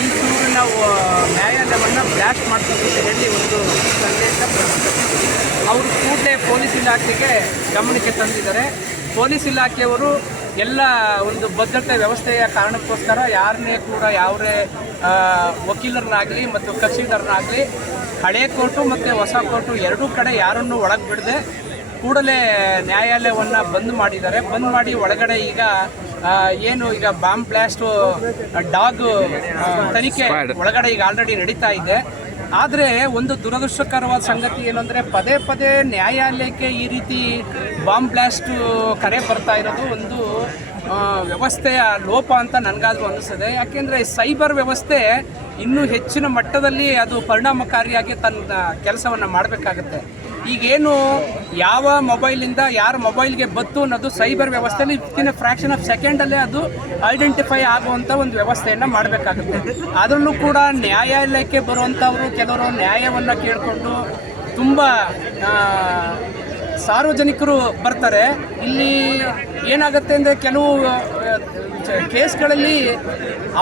ಮೈಸೂರಿನ ನ್ಯಾಯಾಲಯವನ್ನು ಬ್ಲಾಸ್ಟ್ ಮಾಡ್ಕೊಂಡು ಹೇಳಿ ಒಂದು ಸಂದೇಶ ಬಂದಿದೆ. ಅವರು ಕೂಡಲೇ ಪೊಲೀಸ್ ಇಲಾಖೆಗೆ ಗಮನಕ್ಕೆ ತಂದಿದ್ದಾರೆ. ಪೊಲೀಸ್ ಇಲಾಖೆಯವರು ಎಲ್ಲ ಒಂದು ಭದ್ರತೆ ವ್ಯವಸ್ಥೆಯ ಕಾರಣಕ್ಕೋಸ್ಕರ ಯಾರನ್ನೇ ಕೂಡ ಯಾವುದೇ ವಕೀಲರನ್ನಾಗಲಿ ಮತ್ತು ಕಕ್ಷಿದಾರನಾಗಲಿ ಹಳೆ ಕೋರ್ಟು ಮತ್ತು ಹೊಸ ಕೋರ್ಟು ಎರಡೂ ಕಡೆ ಯಾರನ್ನು ಒಳಗೆ ಬಿಡದೆ ಕೂಡಲೇ ನ್ಯಾಯಾಲಯವನ್ನು ಬಂದ್ ಮಾಡಿದ್ದಾರೆ. ಬಂದ್ ಮಾಡಿ ಒಳಗಡೆ ಈಗ ಏನು ಈಗ ಬಾಂಬ್ ಬ್ಲಾಸ್ಟು ಡಾಗ್ ತನಿಖೆ ಒಳಗಡೆ ಈಗ ಆಲ್ರೆಡಿ ನಡೀತಾ ಇದೆ. ಆದರೆ ಒಂದು ದುರದೃಷ್ಟಕರವಾದ ಸಂಗತಿ ಏನು ಅಂದರೆ ಪದೇ ಪದೇ ನ್ಯಾಯಾಲಯಕ್ಕೆ ಈ ರೀತಿ ಬಾಂಬ್ ಬ್ಲಾಸ್ಟು ಕರೆ ಬರ್ತಾ ಇರೋದು ಒಂದು ವ್ಯವಸ್ಥೆಯ ಲೋಪ ಅಂತ ನನಗಾದರೂ ಅನ್ನಿಸ್ತದೆ. ಯಾಕೆಂದರೆ ಸೈಬರ್ ವ್ಯವಸ್ಥೆ ಇನ್ನೂ ಹೆಚ್ಚಿನ ಮಟ್ಟದಲ್ಲಿ ಅದು ಪರಿಣಾಮಕಾರಿಯಾಗಿ ತನ್ನ ಕೆಲಸವನ್ನು ಮಾಡಬೇಕಾಗತ್ತೆ. ಈಗೇನು ಯಾವ ಮೊಬೈಲಿಂದ ಯಾರ ಮೊಬೈಲ್ಗೆ ಬತ್ತು ಅನ್ನೋದು ಸೈಬರ್ ವ್ಯವಸ್ಥೆಯಲ್ಲಿ ವಿತಿನ್ ಫ್ರ್ಯಾಕ್ಷನ್ ಆಫ್ ಸೆಕೆಂಡಲ್ಲೇ ಅದು ಐಡೆಂಟಿಫೈ ಆಗುವಂಥ ಒಂದು ವ್ಯವಸ್ಥೆಯನ್ನು ಮಾಡಬೇಕಾಗುತ್ತೆ. ಅದರಲ್ಲೂ ಕೂಡ ನ್ಯಾಯಾಲಯಕ್ಕೆ ಬರುವಂಥವರು ಕೆಲವರು ನ್ಯಾಯವನ್ನು ಕೇಳಿಕೊಂಡು ತುಂಬ ಸಾರ್ವಜನಿಕರು ಬರ್ತಾರೆ. ಇಲ್ಲಿ ಏನಾಗುತ್ತೆ ಅಂದರೆ ಕೆಲವು ಕೇಸ್ಗಳಲ್ಲಿ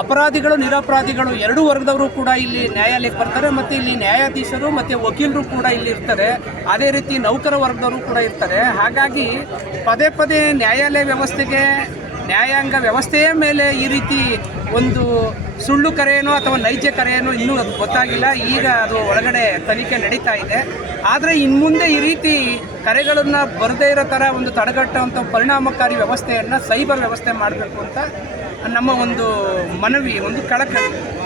ಅಪರಾಧಿಗಳು ನಿರಪರಾಧಿಗಳು ಎರಡೂ ವರ್ಗದವರು ಕೂಡ ಇಲ್ಲಿ ನ್ಯಾಯಾಲಯಕ್ಕೆ ಬರ್ತಾರೆ ಮತ್ತು ಇಲ್ಲಿ ನ್ಯಾಯಾಧೀಶರು ಮತ್ತು ವಕೀಲರು ಕೂಡ ಇಲ್ಲಿ ಇರ್ತಾರೆ. ಅದೇ ರೀತಿ ನೌಕರ ವರ್ಗದವರು ಕೂಡ ಇರ್ತಾರೆ. ಹಾಗಾಗಿ ಪದೇ ಪದೇ ನ್ಯಾಯಾಲಯ ವ್ಯವಸ್ಥೆಗೆ ನ್ಯಾಯಾಂಗ ವ್ಯವಸ್ಥೆಯ ಮೇಲೆ ಈ ರೀತಿ ಒಂದು ಸುಳ್ಳು ಕರೆಯೇನೋ ಅಥವಾ ನೈಜ ಕರೆಯೇನೋ ಇನ್ನೂ ಅದು ಗೊತ್ತಾಗಿಲ್ಲ. ಈಗ ಅದು ಒಳಗಡೆ ತನಿಖೆ ನಡೀತಾ ಇದೆ. ಆದರೆ ಇನ್ನು ಮುಂದೆ ಈ ರೀತಿ ಕರೆಗಳನ್ನು ಬರದೇ ಇರೋ ಥರ ಒಂದು ತಡೆಗಟ್ಟುವಂಥ ಪರಿಣಾಮಕಾರಿ ವ್ಯವಸ್ಥೆಯನ್ನು ಸೈಬರ್ ವ್ಯವಸ್ಥೆ ಮಾಡಬೇಕು ಅಂತ ನಮ್ಮ ಒಂದು ಮನವಿ, ಒಂದು ಕಳಕಳಿ.